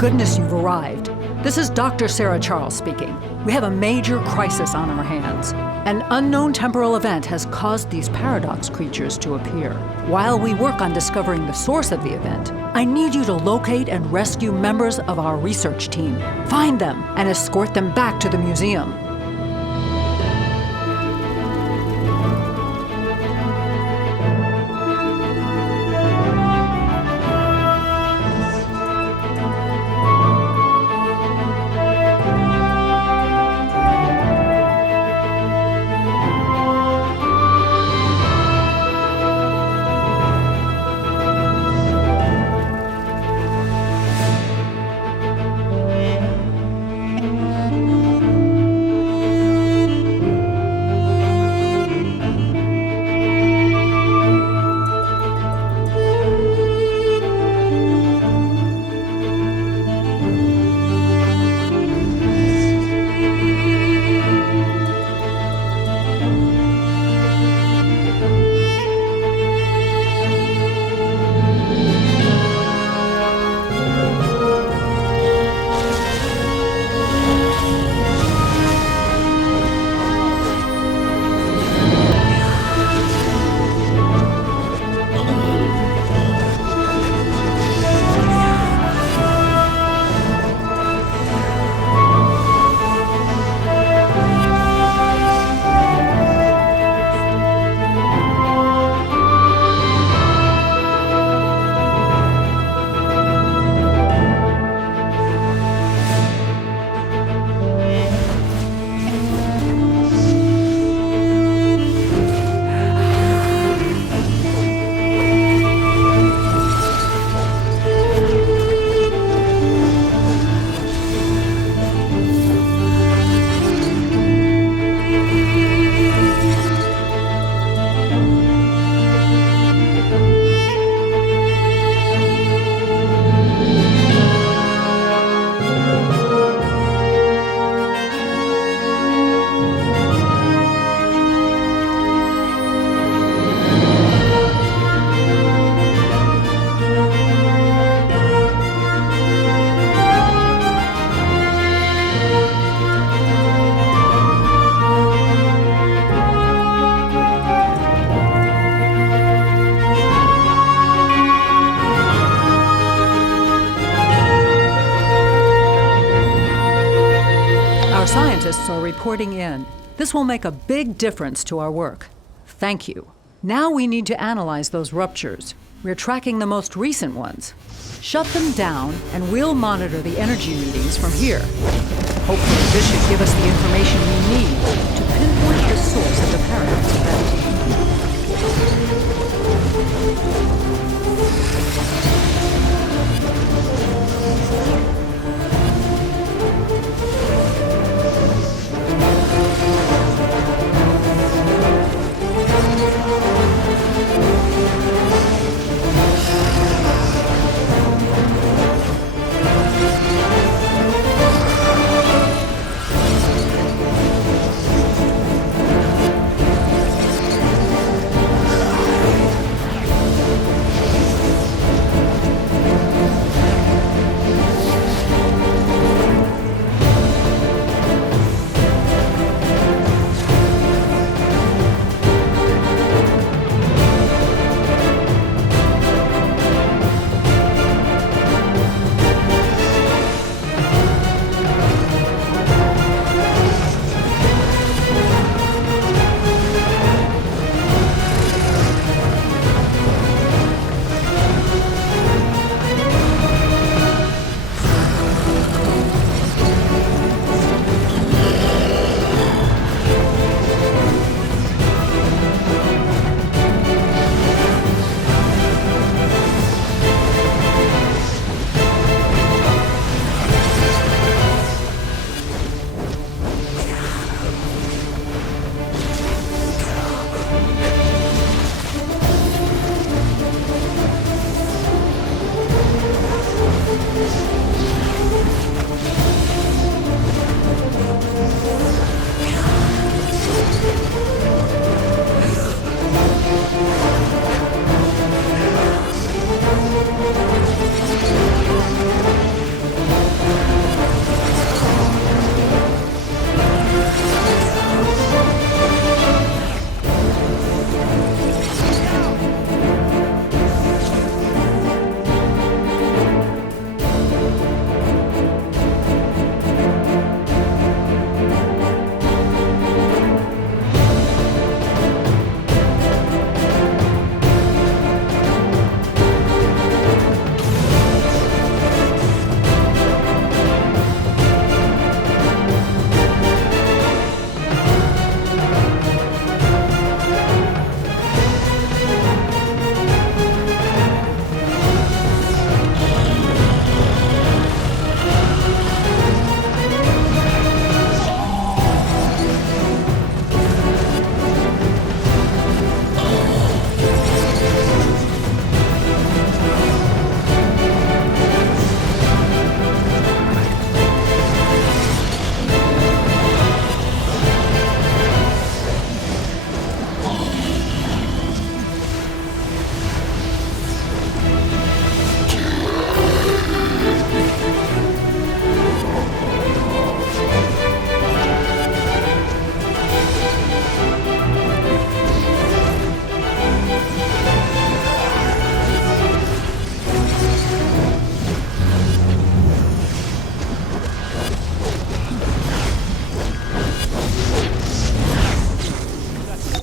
goodness you've arrived. This is Dr. Sarah Charles speaking. We have a major crisis on our hands. An unknown temporal event has caused these paradox creatures to appear. While we work on discovering the source of the event, I need you to locate and rescue members of our research team. Find them and escort them back to the museum. Scientists are reporting in. This will make a big difference to our work. Thank you. Now we need to analyze those ruptures. We're tracking the most recent ones. Shut them down and we'll monitor the energy readings from here. Hopefully this should give us the information we need to pinpoint the source of the paradox event.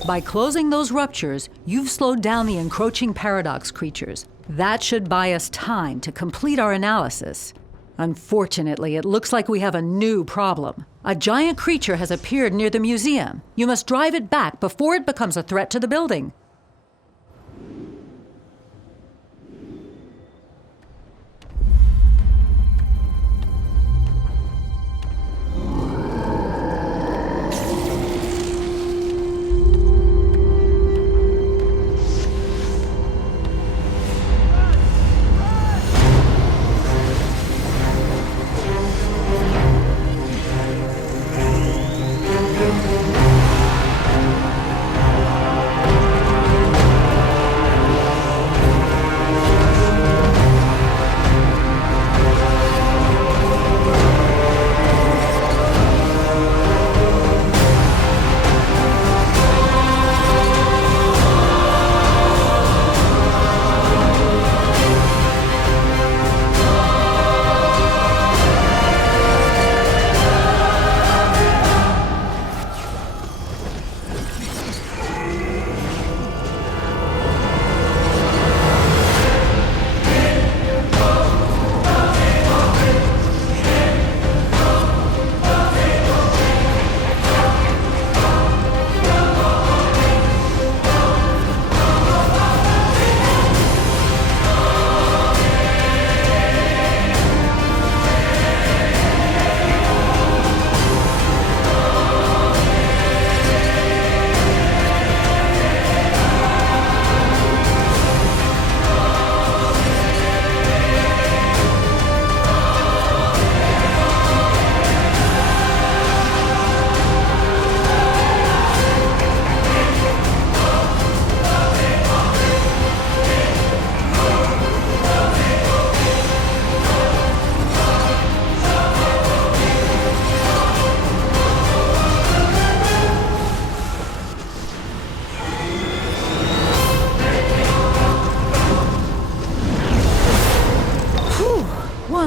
By closing those ruptures, you've slowed down the encroaching paradox creatures. That should buy us time to complete our analysis. Unfortunately, it looks like we have a new problem. A giant creature has appeared near the museum. You must drive it back before it becomes a threat to the building.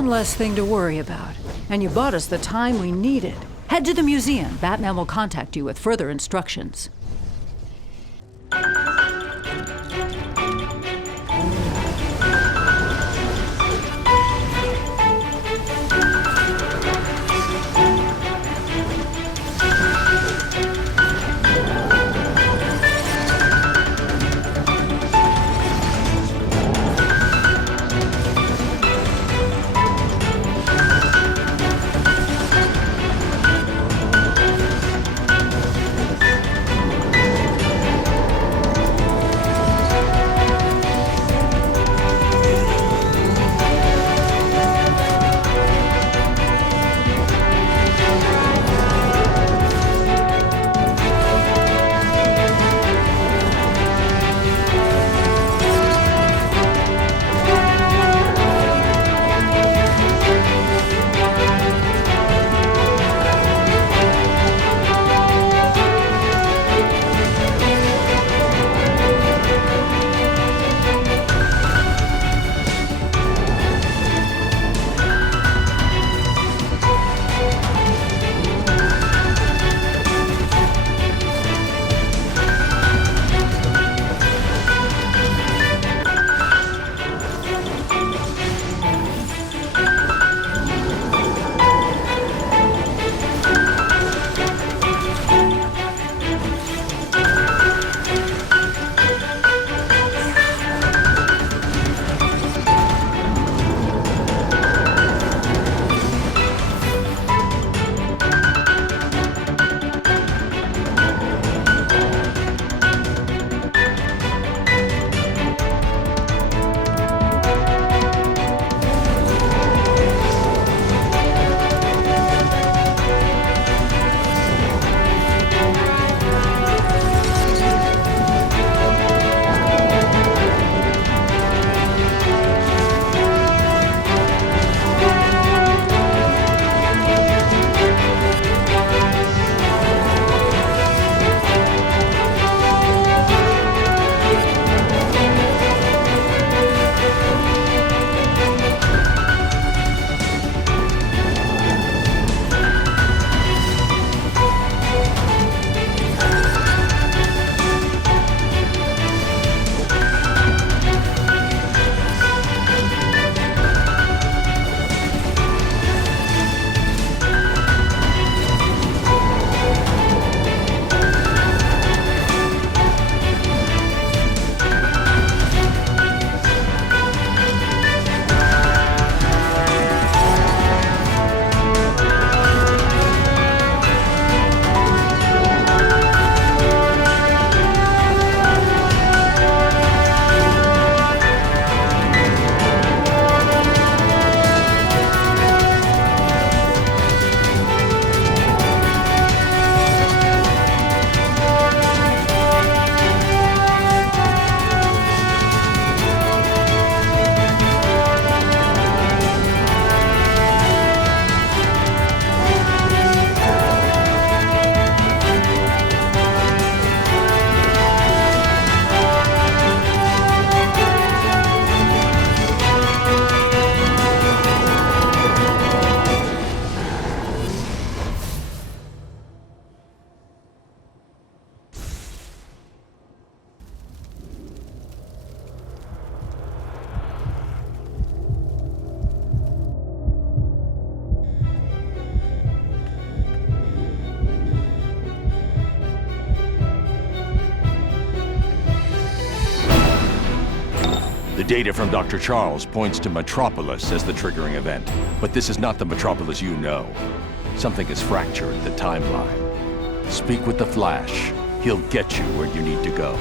One less thing to worry about. And you bought us the time we needed. Head to the museum. Batman will contact you with further instructions. The data from Dr. Charles points to Metropolis as the triggering event, but this is not the Metropolis you know. Something has fractured the timeline. Speak with the Flash. He'll get you where you need to go.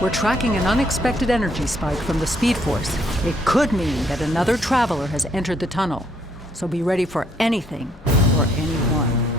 We're tracking an unexpected energy spike from the Speed Force. It could mean that another traveler has entered the tunnel. So be ready for anything or anyone.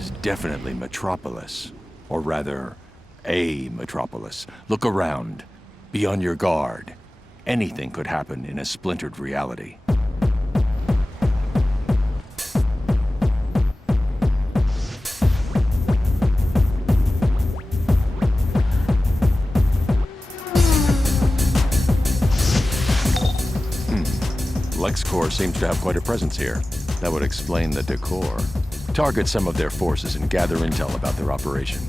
is definitely Metropolis. Or rather, a Metropolis. Look around. Be on your guard. Anything could happen in a splintered reality. LexCorp seems to have quite a presence here. That would explain the decor. Target some of their forces and gather intel about their operation.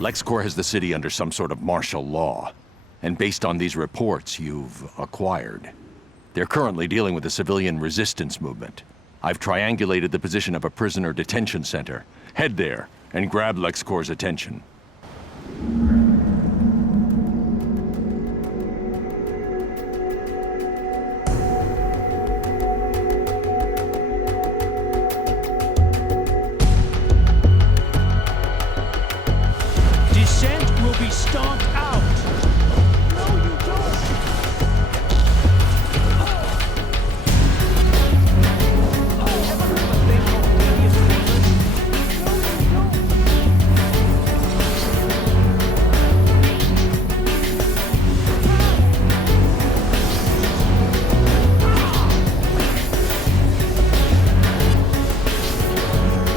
LexCorp has the city under some sort of martial law. And based on these reports you've acquired, they're currently dealing with a civilian resistance movement. I've triangulated the position of a prisoner detention center. Head there and grab LexCorp's attention. Descent will be stomped out. No, you don't.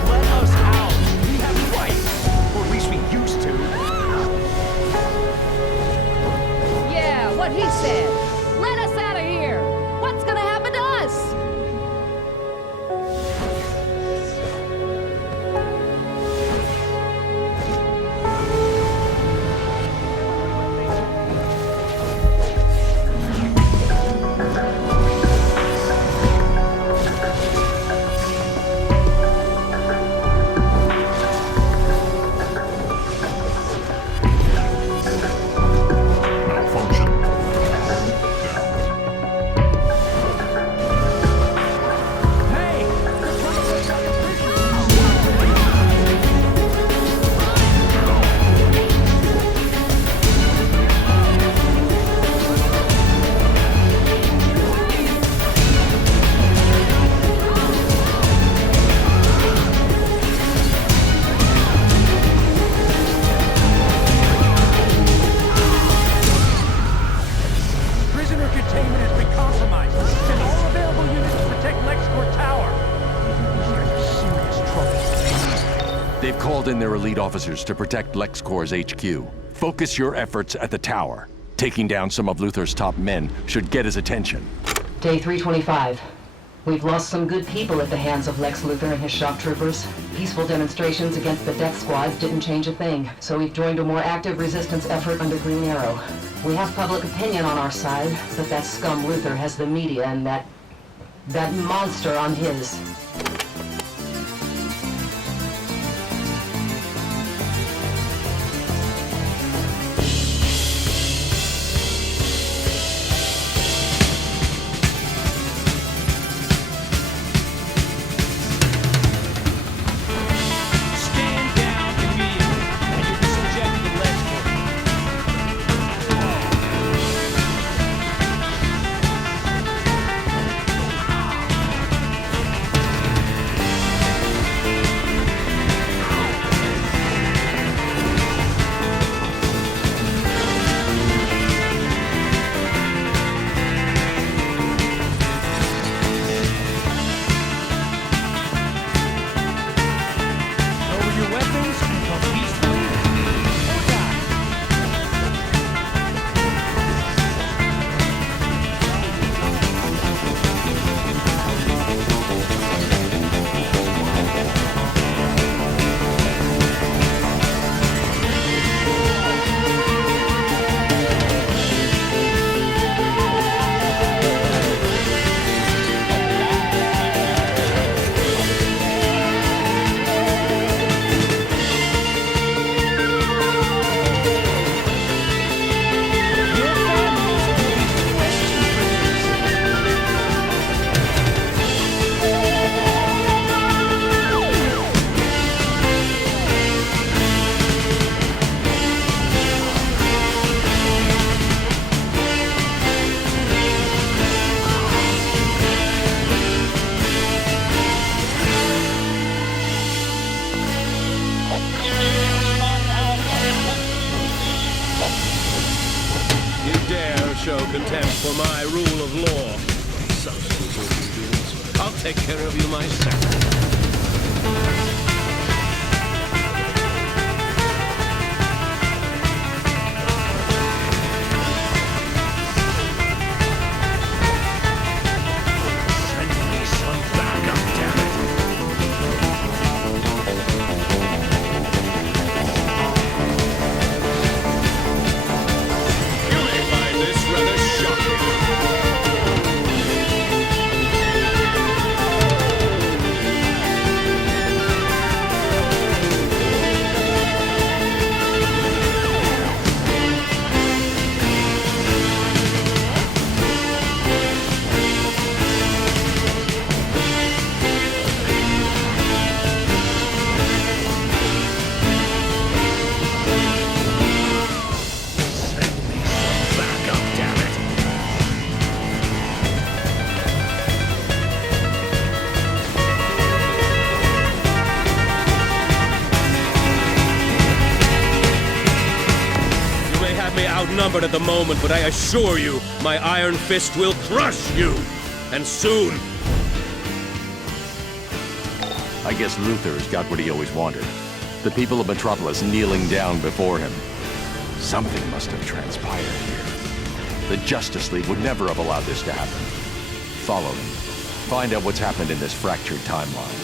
Let us out. We have rights. Or at least we used to. Yeah, what he said. Let us out of here. What's gonna happen to us? Malfunction. Hey! They're trying to take out the Prisoner containment has been compromised. Send all available units to protect LexCorp Tower. We're in serious trouble. They've called in their elite officers to protect LexCorp's HQ. Focus your efforts at the tower. Taking down some of Luthor's top men should get his attention. Day 325. We've lost some good people at the hands of Lex Luthor and his shock troopers. Peaceful demonstrations against the death squads didn't change a thing, so we've joined a more active resistance effort under Green Arrow. We have public opinion on our side, but that scum Luthor has the media and that monster on his. Stand down immediately, and you'll be subjected to LexCorp. Lower your weapons and come peacefully or die. Your families will be questioned for this. You dare show contempt for my rule of law. I'll take care of you myself. Send me some backup, damn it. have me outnumbered at the moment, but I assure you, my iron fist will crush you! And soon! I guess Luthor's got what he always wanted. The people of Metropolis kneeling down before him. Something must have transpired here. The Justice League would never have allowed this to happen. Follow them. Find out what's happened in this fractured timeline.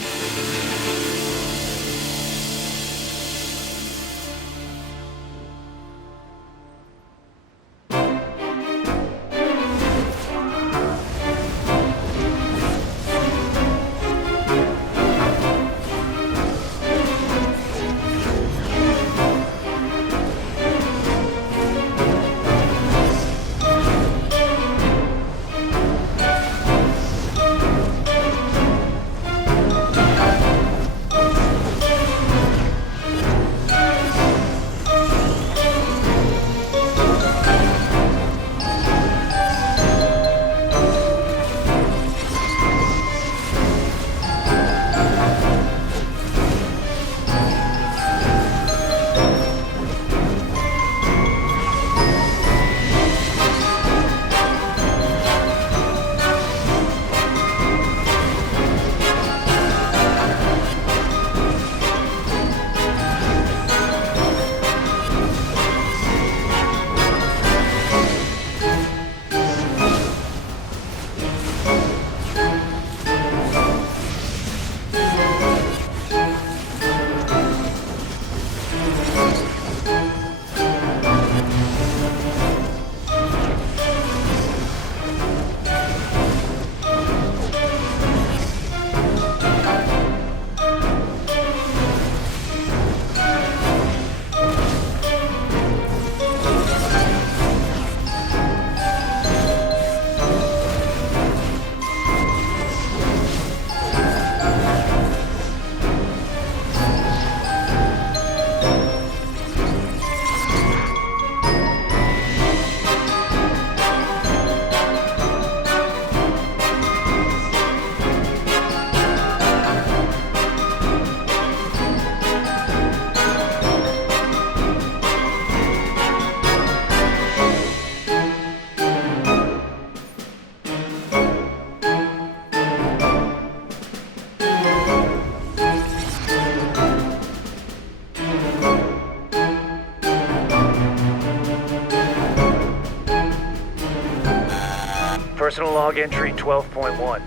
Personal log entry 12.1.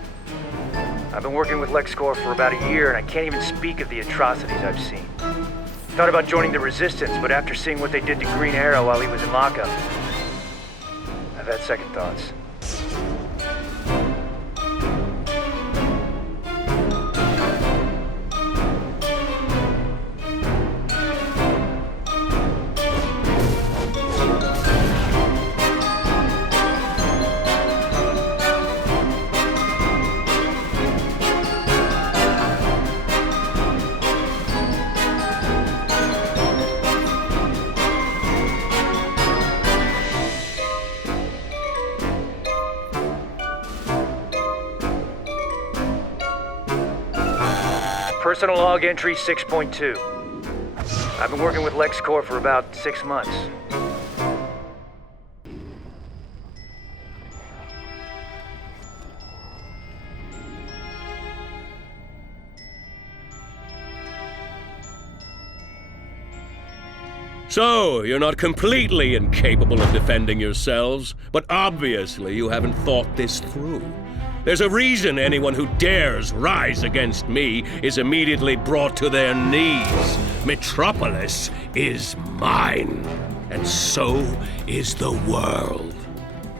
I've been working with LexCorp for about a year, and I can't even speak of the atrocities I've seen. Thought about joining the Resistance, but after seeing what they did to Green Arrow while he was in lockup, I've had second thoughts. Personal log entry 6.2. I've been working with LexCorp for about 6 months. So, you're not completely incapable of defending yourselves, but obviously you haven't thought this through. There's a reason anyone who dares rise against me is immediately brought to their knees. Metropolis is mine, and so is the world.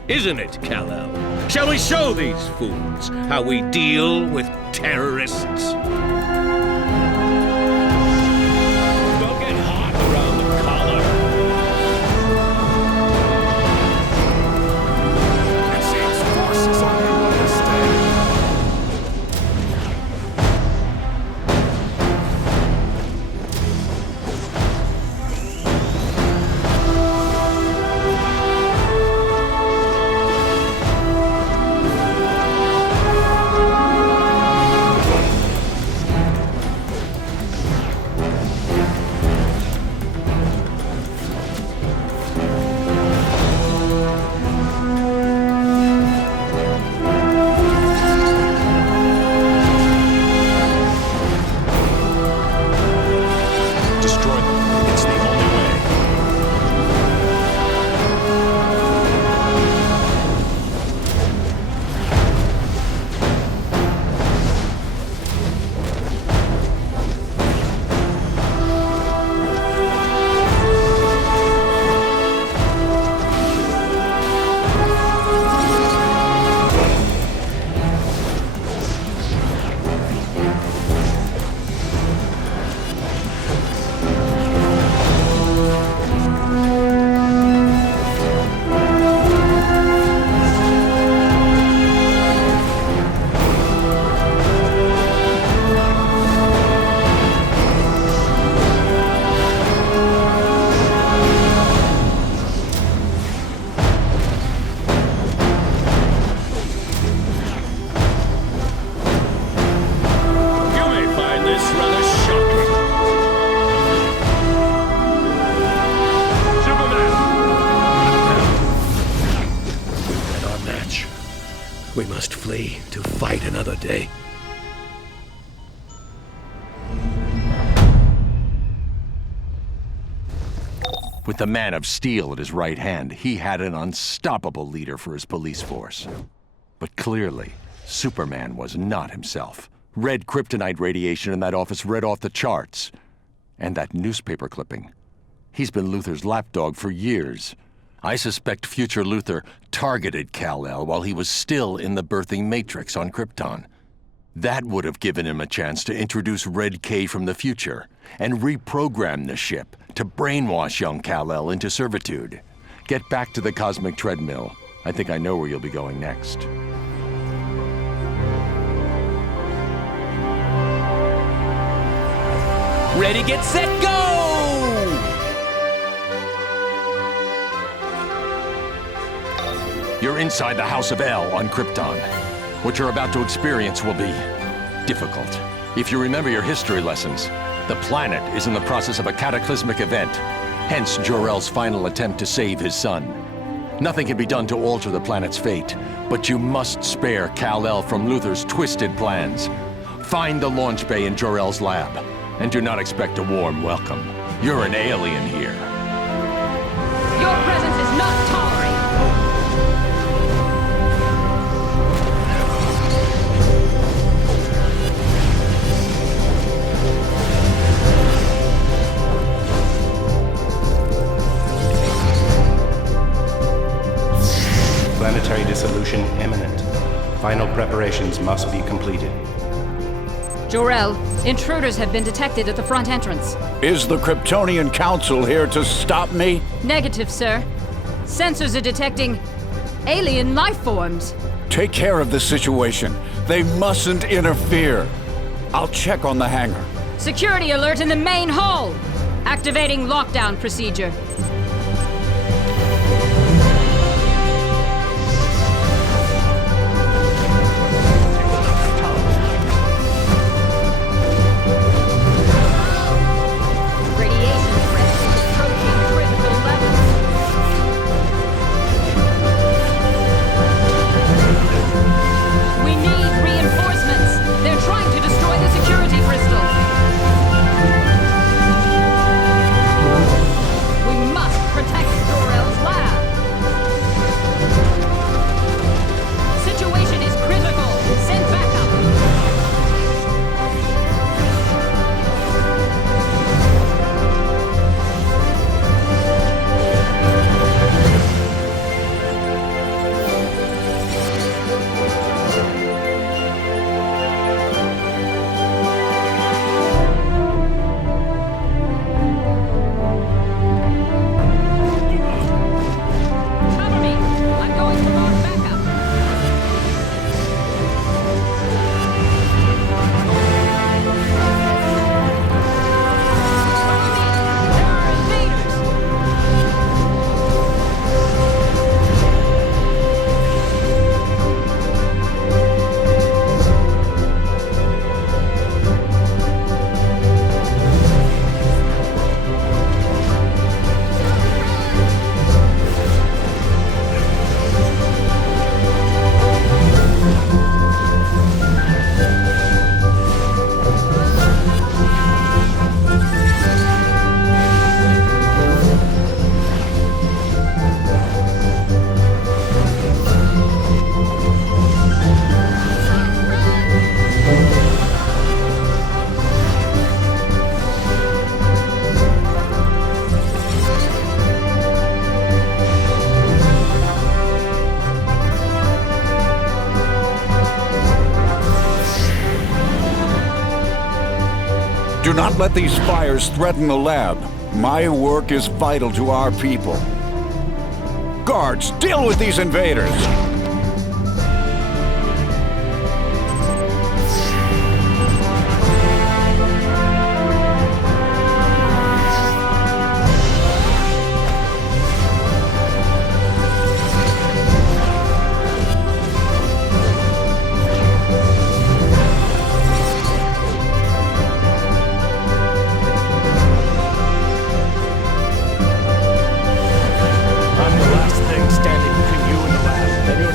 Isn't it, Kal-El? Shall we show these fools how we deal with terrorists? Don't get hot around the collar. It seems forces are here to stay. only to fight another day. With the Man of Steel at his right hand, he had an unstoppable leader for his police force. But clearly, Superman was not himself. Red kryptonite radiation in that office read off the charts. And that newspaper clipping. He's been Luthor's lapdog for years. I suspect future Luthor targeted Kal-El while he was still in the birthing matrix on Krypton. That would have given him a chance to introduce Red K from the future and reprogram the ship to brainwash young Kal-El into servitude. Get back to the cosmic treadmill. I think I know where you'll be going next. Ready, get set, go! You're inside the House of El on Krypton. What you're about to experience will be difficult. If you remember your history lessons, the planet is in the process of a cataclysmic event, hence Jor-El's final attempt to save his son. Nothing can be done to alter the planet's fate, but you must spare Kal-El from Luthor's twisted plans. Find the launch bay in Jor-El's lab, and do not expect a warm welcome. You're an alien here. Your presence is not tolerated. Planetary dissolution imminent. Final preparations must be completed. Jor-El, intruders have been detected at the front entrance. Is the Kryptonian Council here to stop me? Negative, sir. Sensors are detecting alien life forms. Take care of the situation. They mustn't interfere. I'll check on the hangar. Security alert in the main hall. Activating lockdown procedure. Do not let these fires threaten the lab. My work is vital to our people. Guards, deal with these invaders! I'm the last thing standing between you and the lab, and your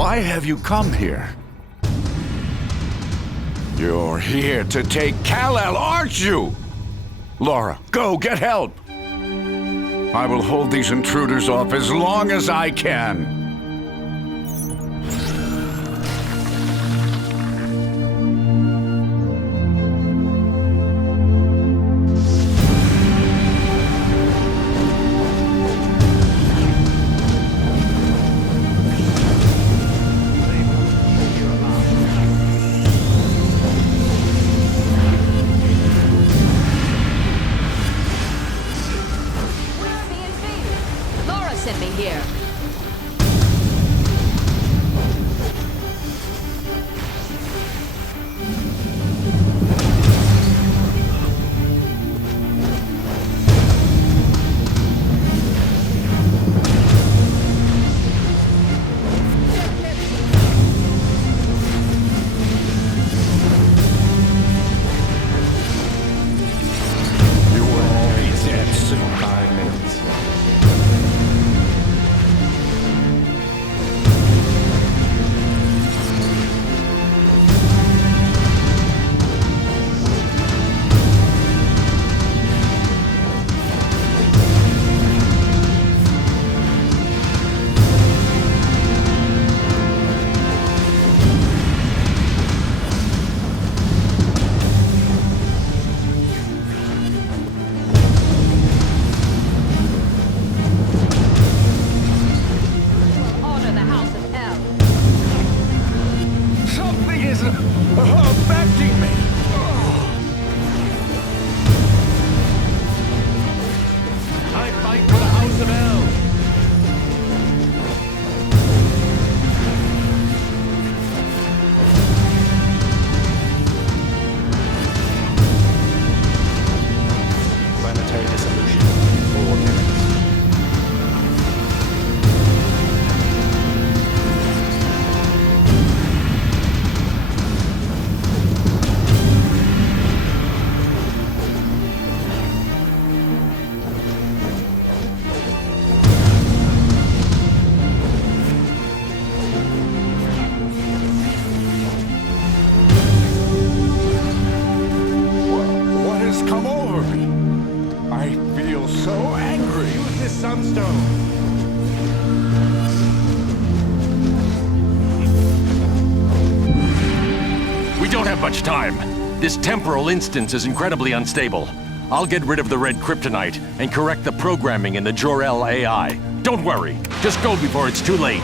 Why have you come here? You're here to take Kal-El, aren't you? Laura, go get help. I will hold these intruders off as long as I can. affecting me. I fight for the House of El. Planetary dissolution, 4 minutes. What has come over me? I feel so angry. Use this sunstone. We don't have much time. This temporal instance is incredibly unstable. I'll get rid of the red kryptonite and correct the programming in the Jor-El AI. Don't worry. Just go before it's too late.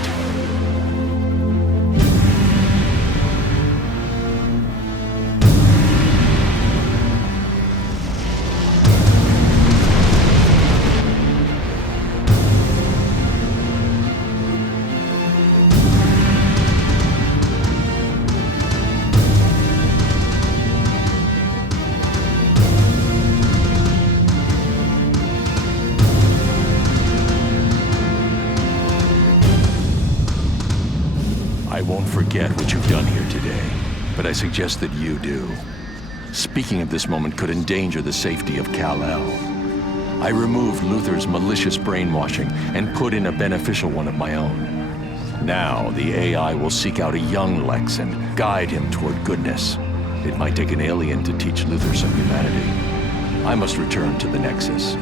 I won't forget what you've done here today, but I suggest that you do. Speaking of this moment could endanger the safety of Kal-El. I removed Luther's malicious brainwashing and put in a beneficial one of my own. Now, the AI will seek out a young Lex and guide him toward goodness. It might take an alien to teach Luther some humanity. I must return to the Nexus.